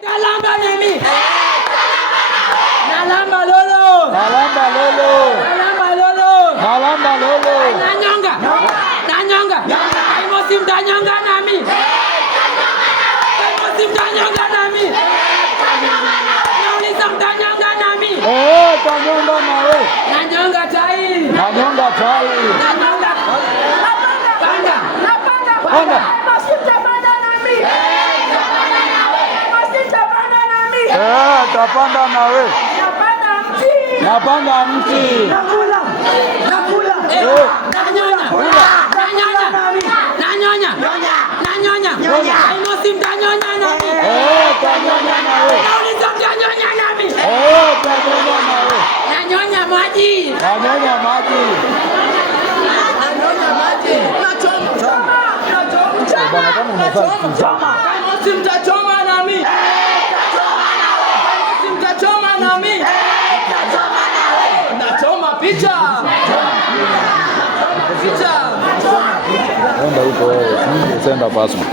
Kalamba nami. Nalamba lolo. Nalamba lolo. Nalamba lolo. Nalamba lolo. Nanyonga. Nanyonga. Musim tanyonga nami. Musim tanyonga nami. Naulisam tanyonga nami. Tanyonga nawe. Nanyonga chai. Nanyonga chai. Nanyonga. Panda. Panda. Tapanda nawe. Napanda mti. Nakula. Nanyonya. Musim tanyonya nami. Tanyonya nawe. Naulisam tanyonya nami. Tanyonya nawe. Nanyonya maji. Nanyonya maji. Bwana kama unafaa kuzama. Mtachoma nami. Mtachoma nami. Nachoma picha. Enda huko wewe, senda pasmo.